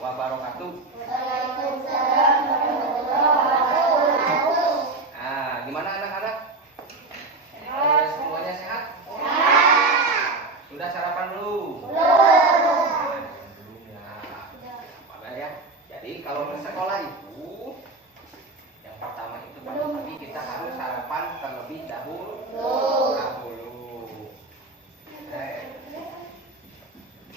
warahmatullahi wabarakatuh. Waalaikumsalam warahmatullahi wabarakatuh. Nah, gimana anak-anak? Semuanya sehat? Sudah sarapan dulu? Belum. Ya. Jadi kalau ke sekolah itu yang pertama itu pagi kita harus sarapan terlebih dahulu.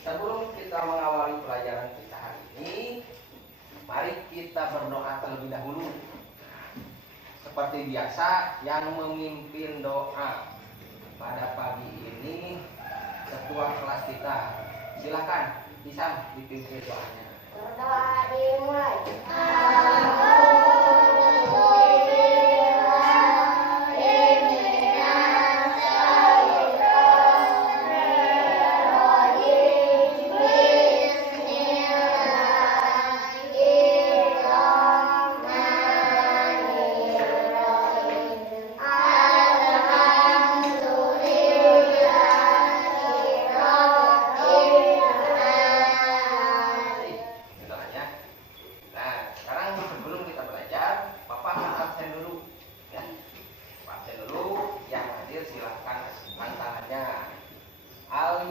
Sebelum kita mengawali pelajaran kita hari ini, mari kita berdoa terlebih dahulu. Seperti biasa, yang memimpin doa pada pagi ini ketua kelas kita. Silakan, Isan dipimpin doanya. Berdoa dimulai.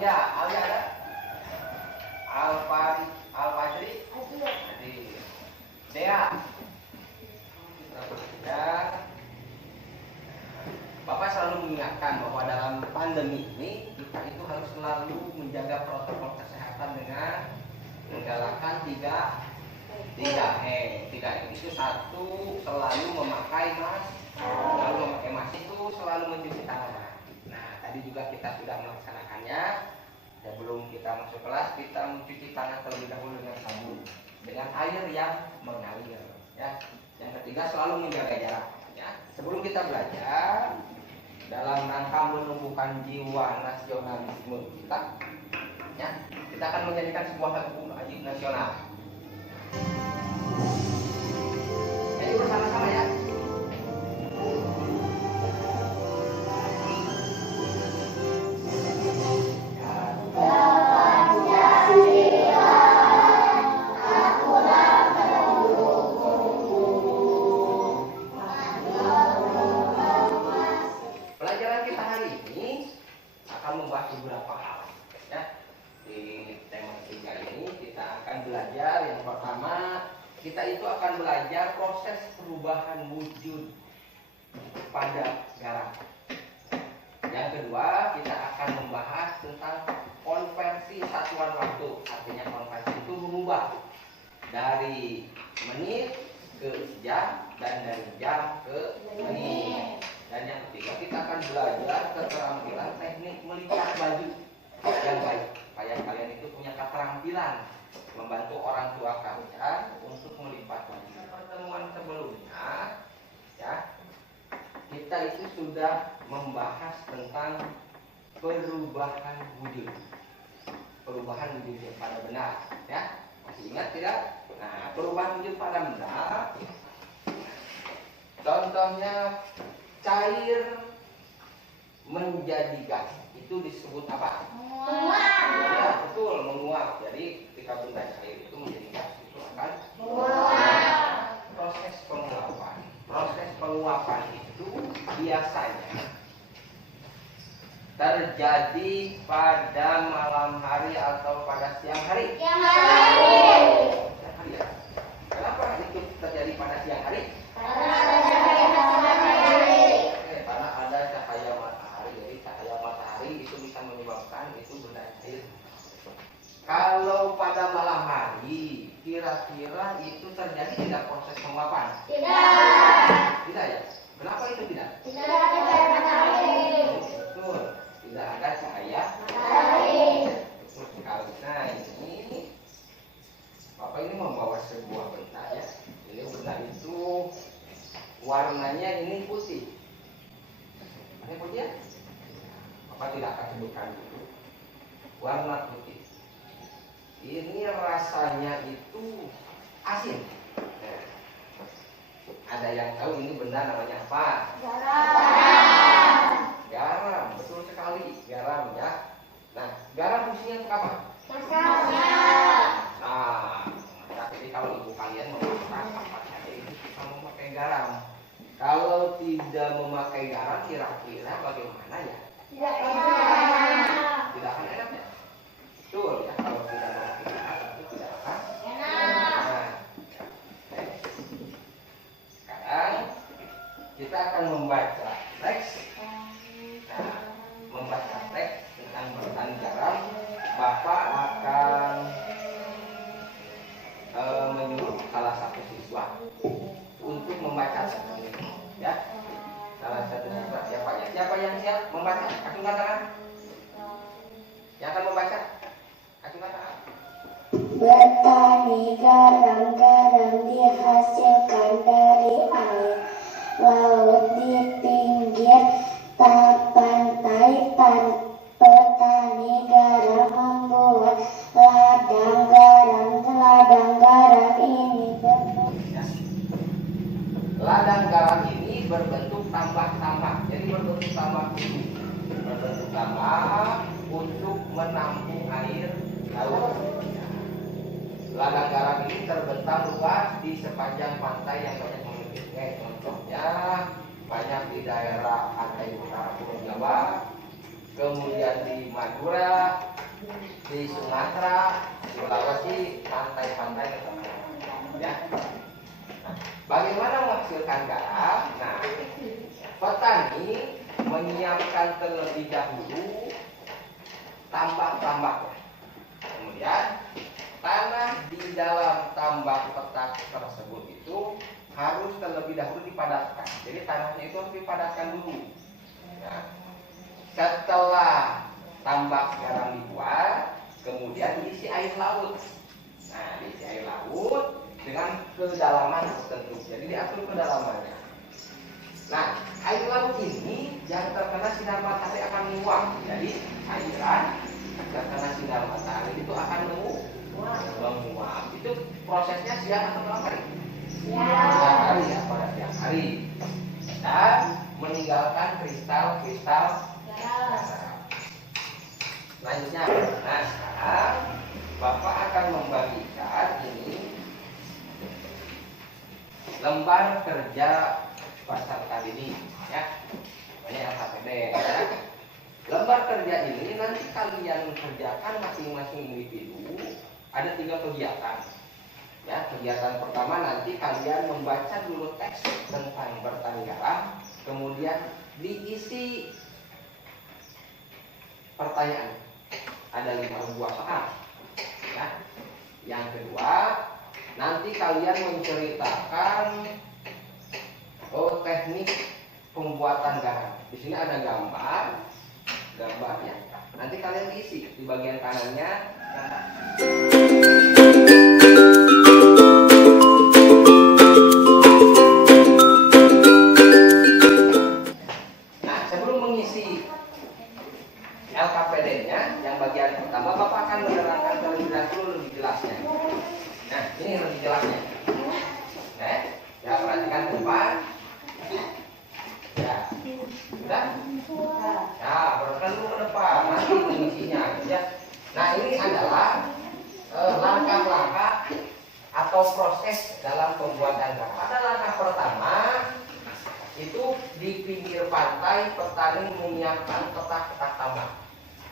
Alia ada? Al-Fajri? Dea? Bapak selalu mengingatkan bahwa dalam pandemi ini kita itu harus selalu menjaga protokol kesehatan dengan menggalakkan 3M. 3M itu satu, selalu memakai masker itu selalu mencuci tangan. Nah, tadi juga kita sudah melaksanakannya. Sebelum kita masuk kelas, kita mencuci tangan terlebih dahulu dengan sabun, dengan air yang mengalir. Ya. Yang ketiga, selalu menjaga jarak. Ya. Sebelum kita belajar, dalam rangka menumbuhkan jiwa nasionalisme kita, ya, kita akan menyanyikan sebuah lagu wajib nasional. Jadi bersama-sama ya. Beberapa hal ya. Di tema 3 ini kita akan belajar, yang pertama kita itu akan belajar proses perubahan wujud pada garam. Yang kedua kita akan membahas tentang konversi satuan waktu. Artinya konversi itu berubah dari menit ke jam dan dari jam ke menit. Dan yang ketiga kita akan belajar keterampilan teknik melipat baju yang baik. Supaya kalian itu punya keterampilan membantu orang tua kalian untuk melipat baju. Pertemuan sebelumnya ya, kita itu sudah membahas tentang perubahan wujud. Perubahan wujud yang pada benar ya. Masih ingat tidak? Nah, perubahan wujud pada benar contohnya cair menjadi gas, itu disebut apa? Menguap. Ya, betul, menguap. Jadi ketika benda cair itu menjadi gas, itu akan menguap. Proses penguapan itu biasanya terjadi pada malam hari atau pada siang hari. Siang hari. Siang hari ya. Kenapa itu terjadi pada siang hari? Karena ada cahaya matahari. Jadi cahaya matahari itu bisa menyebabkan itu benda cair. Kalau pada malam hari, kira-kira itu terjadi tidak proses penguapan? Tidak. Tidak ya? Kenapa itu tidak? Tidak ada cahaya matahari. Betul, tidak ada cahaya Matahari. betul sekali. Nah ini Bapak ini membawa sebuah benda ya. Ini benda itu warnanya ini putih. Ini putih ya? Bapak tidak akan sebutkan dulu. Warna putih. Ini rasanya itu asin. Nah, ada yang tahu ini benda namanya apa? Garam. Garam, betul sekali, garam ya. Nah, garam fungsinya untuk apa? Masak. Nah, kalau ibu kalian memasak apa saja itu kita memakai garam. Kalau tidak memakai garam, kira-kira bagaimana ya? Tidak enak. Tidak akan enak ya? Betul ya, kalau tidak memakai garam itu tidak akan Enak. nah, sekarang kita akan membaca teks. Nah, membaca teks tentang bertani garam, Bapak akan menyuruh salah satu siswa untuk membaca teks ini, ya. Salah satu siswa siapa ya? Siapa yang siap membaca? Acungkan tangan. Yang akan membaca? Acungkan tangan. Bertani garam-garam dihasilkan dari air laut di pinggir pantai. Petani garam membuat ladang garam. Ladang garam ini berbentuk Ladang garam ini berbentuk tambak-tambak. Jadi berbentuk tambak ini berbentuk tambak untuk menampung air laut. Ladang garam ini terbentang luas di sepanjang pantai yang banyak memiliki sungai. Contohnya banyak di daerah pantai utara Pulau Jawa, kemudian di Madura, di Sumatera, Sulawesi, pantai-pantai tertentu. Ya. Bagaimana menghasilkan garam? Nah, petani menyiapkan terlebih dahulu tambak-tambaknya. Kemudian tanah di dalam tambak petak tersebut itu harus terlebih dahulu dipadatkan. Jadi tanahnya itu harus dipadatkan dulu. Nah, setelah tambak garam dibuat, kemudian diisi air laut. Nah, diisi air laut dengan kedalaman tertentu. Jadi diatur kedalamannya. Nah, air laut ini yang terkena sinar matahari akan menguap. Jadi airan terkena sinar matahari itu akan menguap. Itu prosesnya siang atau malam hari? Siang hari ya, pada siang hari. Dan meninggalkan kristal-kristal garam. Selanjutnya, nah sekarang Bapak akan membagikan ini lembar kerja peserta ini, ya. Ini LKPD, ya. Lembar kerja ini nanti kalian kerjakan masing-masing individu. Ada 3 kegiatan. Ya, kegiatan pertama nanti kalian membaca dulu teks tentang bertani garam, kemudian diisi pertanyaan. Ada 5 buah soal. Ya. Yang kedua, nanti kalian menceritakan teknik pembuatan garam. Di sini ada gambarnya. Nanti kalian isi di bagian kanannya. Nah, sebelum mengisi LKPD-nya, yang bagian pertama Bapak akan menerangkan terlebih dahulu lebih jelasnya. Nah, ini lebih jelasnya. Ya, perhatikan ke depan. Ya, sudah? Ya, perhatikan dulu ke depan, nanti mengisinya. Ya. Nah, ini adalah langkah-langkah atau proses dalam pembuatan garam. Pada langkah pertama, itu di pinggir pantai petani menyiapkan petak-petak tambak.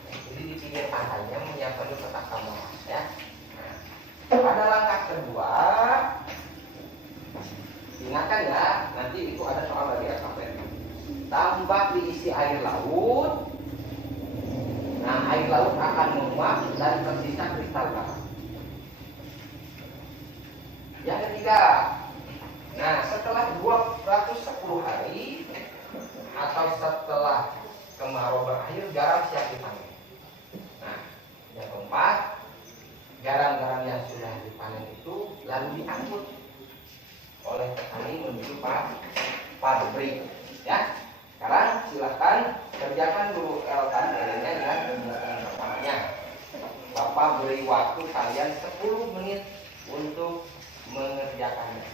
Jadi di pinggir pantainya menyiapkan petak tambak. Ya. Pada langkah kedua, ingatkan ya, nanti itu ada soal lagi LKPD. Tambak diisi air laut. Nah, air laut akan menguap dan tersisa kristal garam. Yang ketiga, nah setelah 210 hari atau setelah kemarau berakhir, garam siap dipanen. Nah, yang keempat, garam-garam yang sudah dipanen itu lalu diangkut oleh petani menuju pabrik. Ya, sekarang silakan kerjakan dulu LKPD-nya dan kegiatan pertamanya. Bapak beri waktu kalian 10 menit untuk mengerjakannya.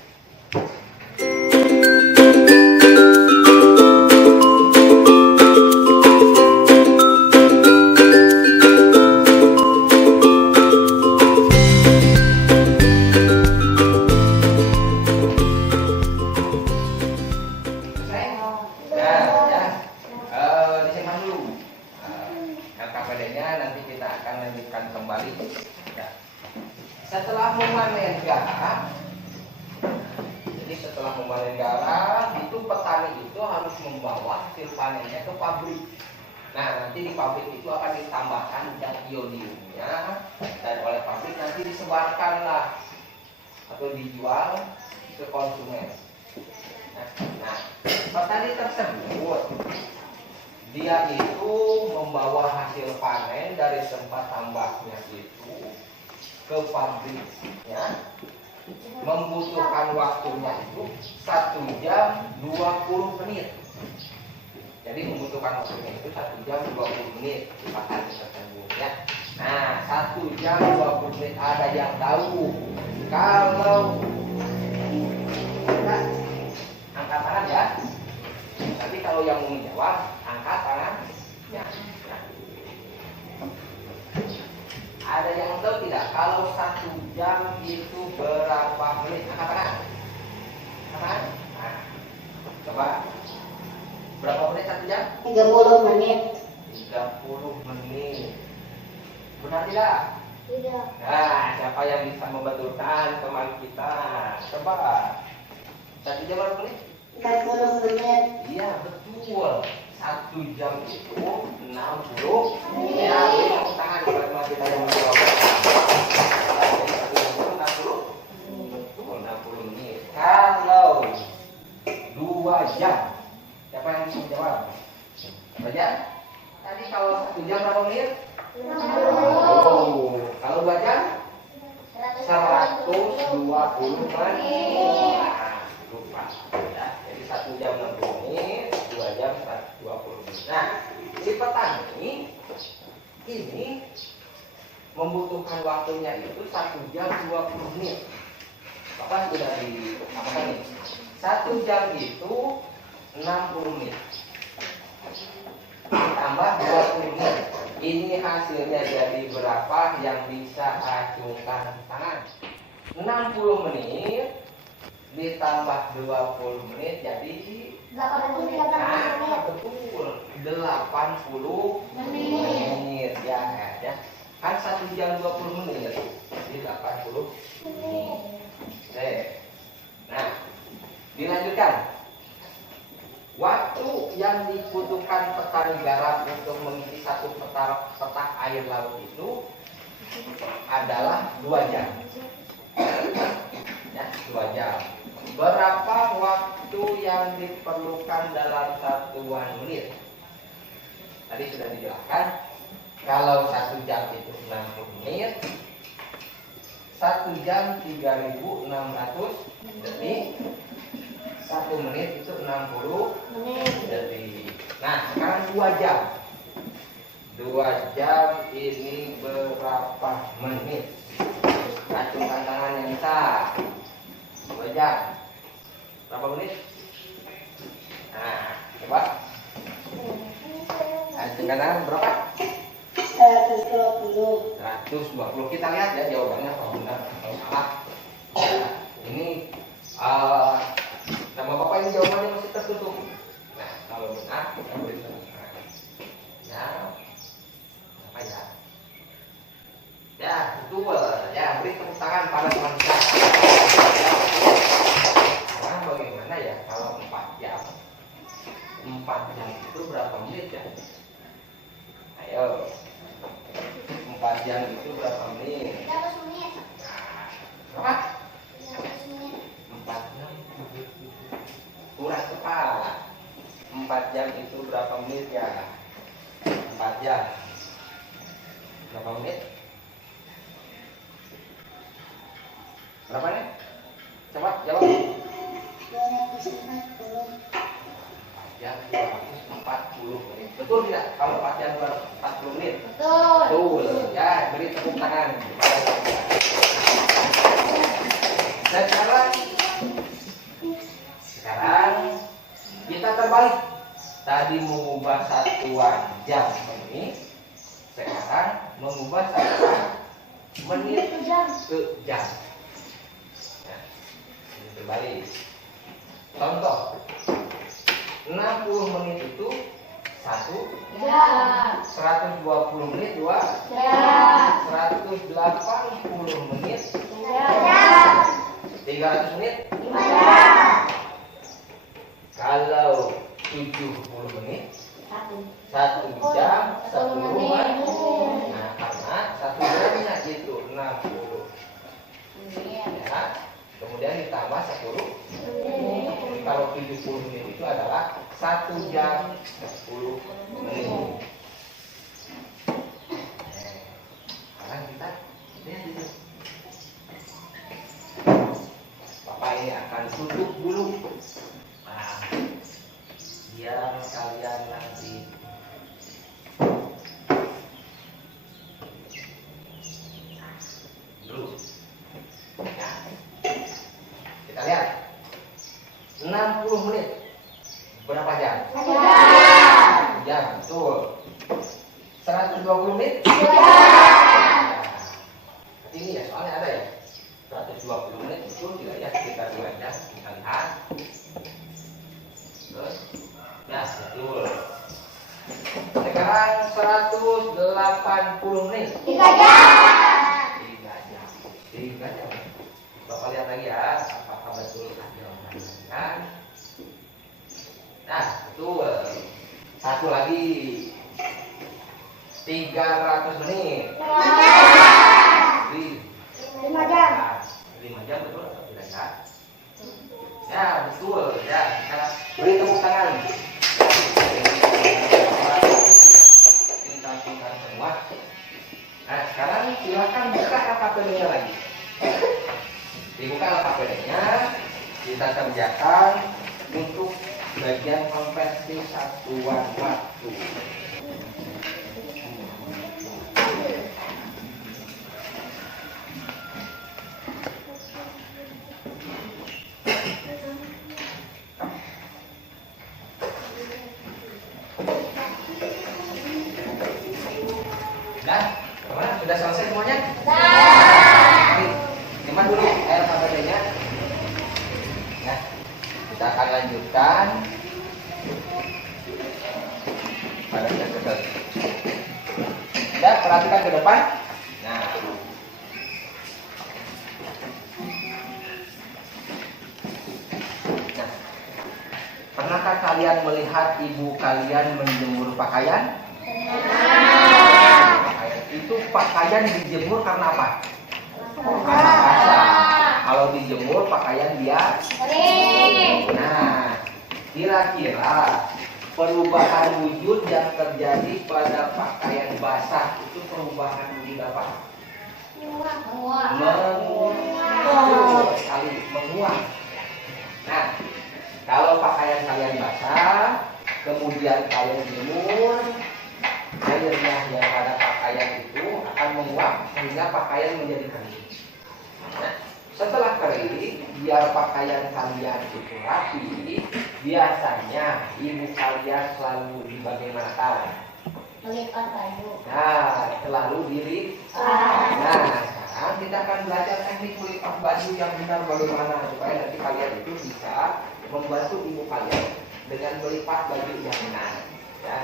jadi setelah memanen garam, itu petani itu harus membawa hasil panennya ke pabrik. Nah, nanti di pabrik itu akan ditambahkan zat iodiumnya, dan oleh pabrik nanti disebarkanlah atau dijual ke konsumen. Nah, petani tersebut dia itu membawa hasil panen dari tempat tambaknya itu ke pabriknya, membutuhkan waktunya itu 1 jam 20 menit. Jadi membutuhkan waktunya itu 1 jam 20 menit di petani tersebut ya. Nah, 1 jam 20 menit ada yang tahu? Kalau angkat tangan ya. Tapi kalau yang mau menjawab, angkat tangan ya. Nah. Ada yang tahu tidak? Kalau 1 jam itu berapa menit? Angkat tangan. Angkat. Nah, coba. Berapa menit 1 jam? 30 menit. 30 menit. Benar tidak? Tidak. Nah, siapa yang bisa membetulkan teman kita? Coba. 1 jam berapa menit? 40 menit. Iya, betul. 1 jam itu 60 menit. Ya, beri tepuk tangan kepada teman kita yang menjawab. Jadi 1 jam itu 60? Betul, 60 menit. Kalau 2 jam, siapa yang bisa menjawab? Baca. Tadi kalau 1 jam berapa menit? 60. Oh, kalau 2 jam? 120 menit. Nah, lupa. Ya, jadi 1 jam 60 menit, 2 jam 120 menit. Nah, si petani ini membutuhkan waktunya itu 1 jam 20 menit. Bapak sudah di apa tadi? 1 jam itu 60 menit. Tambah 20 menit. Ini hasilnya jadi berapa yang bisa acungkan tangan? 60 menit ditambah 20 menit jadi 80 menit. betul 80 menit ya, ya. Kan 1 jam 20 menit jadi 80 menit. Oke. Nah, dilanjutkan. Waktu yang dibutuhkan petani garam untuk mengisi 1 petak air laut itu adalah 2 jam. Ya, 2 jam. Berapa waktu yang diperlukan dalam satuan menit? Tadi sudah dijelaskan. Kalau 1 jam itu 60 menit, 1 jam 3.600 detik. 1 menit itu 60 detik. Nah, sekarang 2 jam. 2 jam ini berapa menit? Acungkan tangan yang bisa. 2 jam. Berapa menit? Nah, coba. Acungkan tangan berapa? 120. 120. Kita lihat ya jawabannya kalau benar atau salah. Nah, ini nama Bapak ini jawabannya masih tertutup. Nah, kalau benar kita beri tepuk tangan. Ya, apa ya? Ya, betul. Ya, beri tepuk tangan pada teman kita. Sekarang bagaimana ya kalau 4 jam? 4 jam itu berapa menit ya? Ayo. 4 jam itu berapa menit? 100 menit. Berapa? 100 menit. 4 jam kurang tepat. 4 jam itu berapa menit ya? 4 jam berapa menit? Berapa nih? Coba jawab. 240. 4 jam 240 menit. Betul tidak? Kalau 4 jam 240 menit? Betul. Betul. Ya, beri tepuk tangan. Dan sekarang kita terbalik. Tadi mengubah satuan jam menit, sekarang mengubah satuan menit ke jam. Ya, ini terbalik. Contoh, 60 menit itu 1 Jam. 120 menit 2 Jam. 180 menit Jam. 300 menit? 5 jam. Kalau 70 menit? 1 jam 10 menit. Nah, karena 1 jamnya itu 60. Ya. Kemudian ditambah 10. Kalau 70 menit itu adalah 1 jam 10 menit. Sekarang kita lihat itu. Bapak ini akan tutup dulu. Nah, biar kalian nanti dulu. Ya. Kita lihat 60 menit berapa jam? 1 jam. Jam, betul. 120 menit? 2 jam. Ini ya, soalnya ada ya 120 menit itu tidak ya sekitar 2 jam. Kita lihat. Terus, ya betul. Sekarang 180 menit. 3 jam. 3 jam. 3 jam. Bapak lihat lagi ya, apakah betul kan? Nah, betul. Satu lagi. 300 menit. 5 jam. 5 jam. Nah, 5 jam betul atau tidak ya? Ya, betul. Ya, kita beri tepuk tangan. Pintar-pintar semua. Nah, sekarang silakan buka LKPD-nya lagi. Dibuka LKPD-nya, kita kerjakan untuk bagian konversi satuan waktu. Nah, kemana? Sudah selesai semuanya? Gimana dulu LKPD-nya? Ya, kita akan lanjutkan pada kesempatan. Ya, perhatikan ke depan. Nah, pernahkah kalian melihat ibu kalian menjemur pakaian? Itu pakaian dijemur karena apa? Karena basah. Kalau dijemur pakaian dia Kering. Nah, kira-kira perubahan wujud yang terjadi pada pakaian basah itu perubahan wujud apa? Menguap. Sekali menguap. Nah, kalau pakaian kalian basah, kemudian kalian jemur, airnya yang pada pakaian itu akan menguap sehingga pakaian menjadi kering. Nah, setelah kering, biar pakaian kalian itu rapi, biasanya ibu kalian selalu dibagaimanakan? Melipat baju. Nah, selalu diri. Nah, sekarang kita akan belajar teknik melipat baju yang benar bagaimana supaya nanti kalian itu bisa membantu ibu kalian dengan melipat baju yang benar. Ya.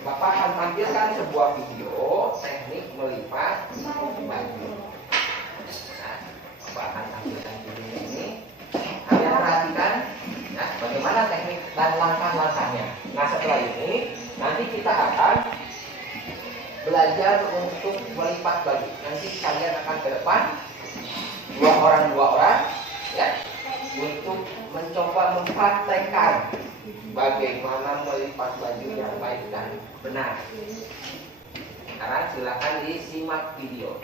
Bapak akan tampilkan sebuah video teknik melipat baju. Nah, Bapak akan tampilkan video ini. Kalian perhatikan, nah, bagaimana teknik dan langkah-langkahnya. Nah, setelah ini nanti kita akan belajar untuk melipat baju. Nanti kalian akan ke depan, dua orang, ya, untuk mencoba mempraktekkan bagaimana melipat baju yang baik dan benar. Sekarang silakan disimak video.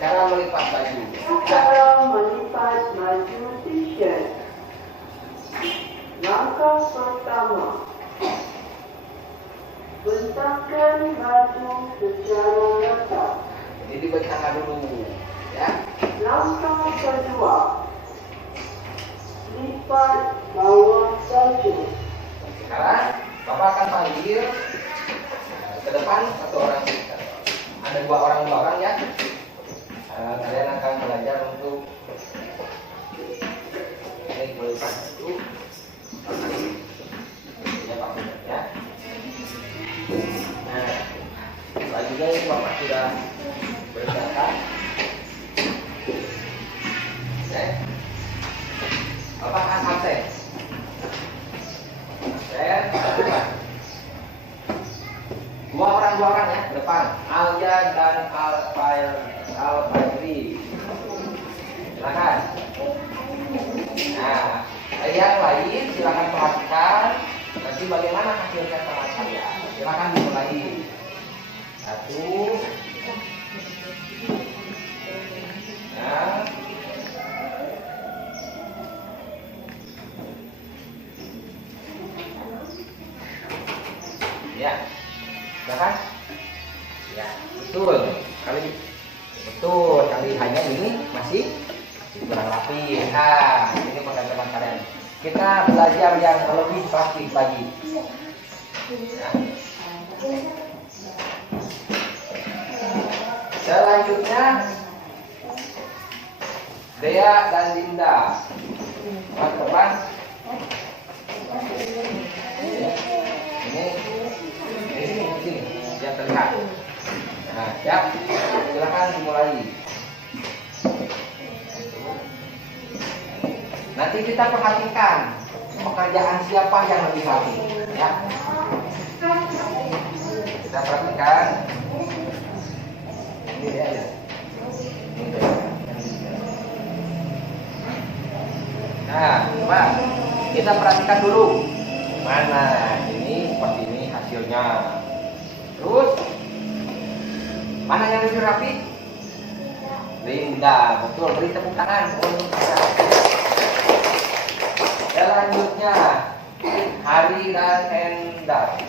Cara melipat baju. Cara melipat baju t-shirt. Langkah pertama, bentangkan baju secara rata. Jadi dibentangkan dulu, ya. Langkah kedua, lipat bawah baju. Sekarang Bapak akan panggil ke depan satu orang. Ada dua orang ya. Kalian akan belajar untuk teknik melipat baju. Ya Pak, ya. Nah, bajunya ini Bapak sudah berangkat. Oke. Bapak kan absen. Absen. Dua orang ya ke depan. Alia dan Alfairi. Silakan. Nah, yang lain silakan perhatikan nanti bagaimana hasilnya sama saya. Silakan dimulai. 1. Nah. Ya. Silakan. Ya, betul. Kali hanya ini masih kurang rapi. Nah, ini teman-teman kalian. Kita belajar yang lebih praktik lagi. Nah. Selanjutnya Dea dan Dinda. Teman-teman. Ini yang terlihat. Nah, ya, silakan dimulai. Nanti kita perhatikan pekerjaan siapa yang lebih rapi, ya. Kita perhatikan. Ini dia ya. Ini dia. Nah, coba kita perhatikan dulu. Mana ini seperti ini hasilnya. Terus mana yang lebih rapi? Linda, betul. Beri tepuk tangan untuk Linda. Selanjutnya Hari dan Endar.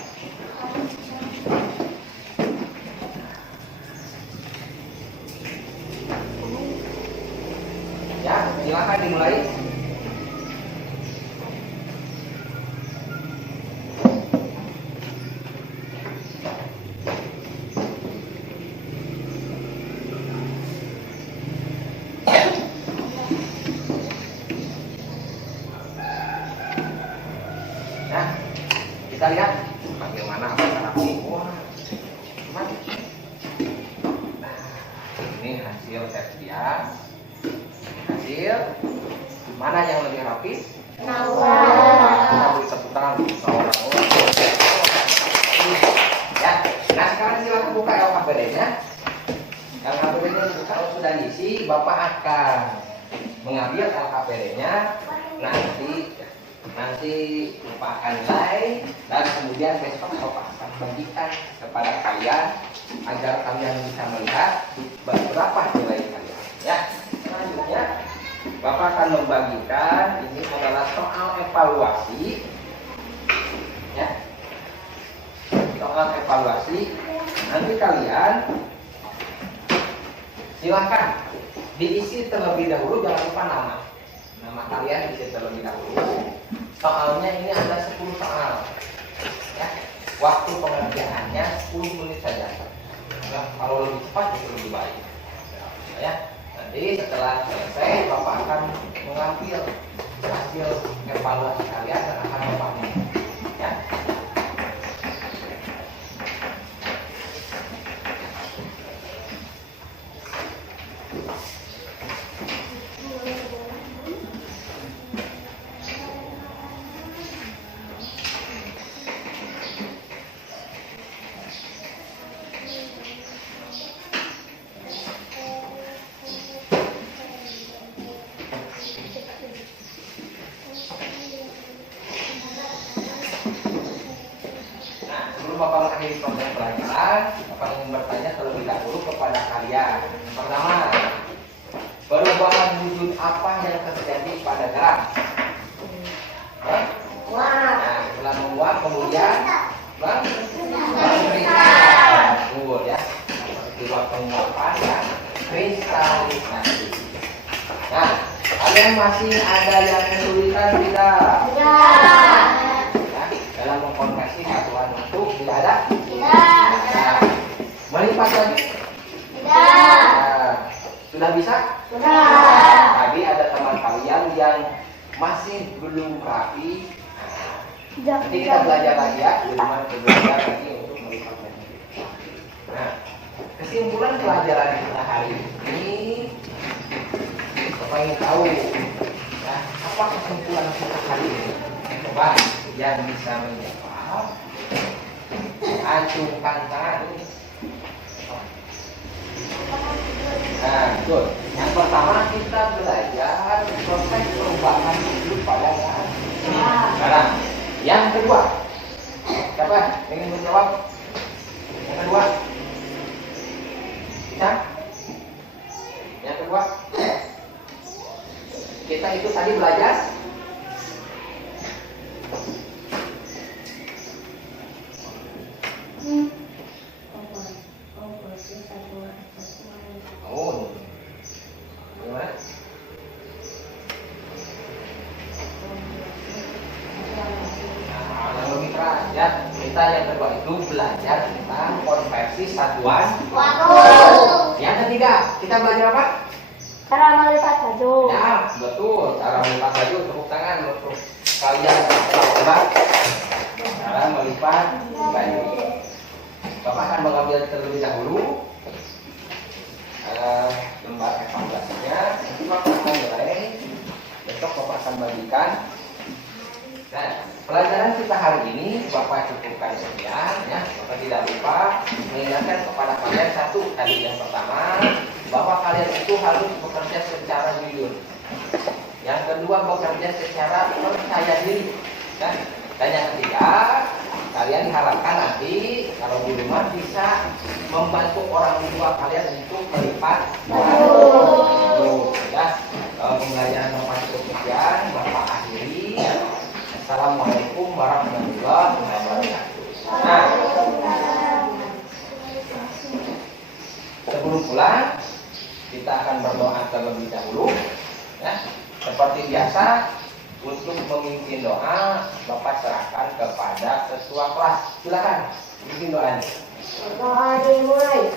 Ya, silakan dimulai. Kita lihat bagaimana rapi. Wah, nah, ini hasil tes dia. Hasil mana yang lebih rapi? Nawa. Kita beri tepuk tangan untuk orang. Ya, nah sekarang silakan buka LKPD-nya. LKPD-nya dibuka. Kalau sudah diisi, Bapak akan mengambil LKPD-nya. Nanti Bapak akan nilai dan kemudian besok Bapak akan bagikan kepada kalian agar kalian bisa melihat berapa nilai kalian. Ya, selanjutnya Bapak akan membagikan ini adalah soal evaluasi. Ya, soal evaluasi. Nanti kalian silahkan diisi terlebih dahulu, jangan lupa nama kalian diisi terlebih dahulu. Soalnya ini ada 10 soal. Ya. Waktu pengerjaannya 10 menit saja. Nah, kalau lebih cepat itu lebih baik. Ya. Nanti setelah selesai Bapak akan mengambil hasil evaluasi kalian dan akan Bapaknya. Ya. Bapak mengakhiri proses pelajaran, Bapak ingin bertanya terlebih dahulu kepada kalian. Pertama, perubahan wujud apa yang terjadi pada gerak? Nah, setelah menguap kemudian berkristal. Betul ya. Setelah penguapan dan kristalisasi. Nah, kalian masih ada yang kesulitan tidak? Tidak. Dalam mengkonversi satuan bentuk tidak ada? Tidak. Nah, melipat lagi? Tidak. Nah, sudah bisa? Sudah. Tadi ada teman kalian yang masih belum rapi. Nanti kita belajar lagi ya, bagaimana belajar lagi untuk melipat lagi. Nah, kesimpulan pelajaran kita hari ini, Bapak ingin tahu ya, apa kesimpulan kita hari ini? Coba yang bisa menjawab, acungkan tangan. Nah, good. Yang pertama kita belajar proses perubahan hidup pada saat ini. Sekarang, yang kedua, siapa ingin menjawab? Yang kedua, bisa? Yang kedua, kita itu tadi belajar oh, gimana? Nah, yang lebih keras ya. Kita yang kedua itu belajar tentang konversi satuan Waktu. Yang ketiga, kita belajar apa? Cara melipat baju. Ya, betul. Cara melipat baju, tepuk tangan untuk kalian coba. Cara melipat baju. Bapak akan mengambil terlebih dahulu lembar evaluasinya. Nanti Bapak akan mulai. Besok Bapak akan bagikan. Nah, pelajaran kita hari ini Bapak cukupkan sekian ya. Bapak tidak lupa mengingatkan kepada kalian satu tadi yang pertama, bahwa kalian itu harus bekerja secara jujur. Yang kedua, bekerja secara percaya diri. Dan yang ketiga, kalian diharapkan nanti kalau di rumah bisa membantu orang tua kalian untuk melipat baju. Ya, pembelajaran Bapak cukup sekian. Bapak akhiri. Assalamualaikum warahmatullahi wabarakatuh. Nah, sebelum pulang kita akan berdoa terlebih dahulu ya. Seperti biasa, untuk memimpin doa Bapak serahkan kepada ketua kelas. Silakan bikin doanya. Doa dimulai.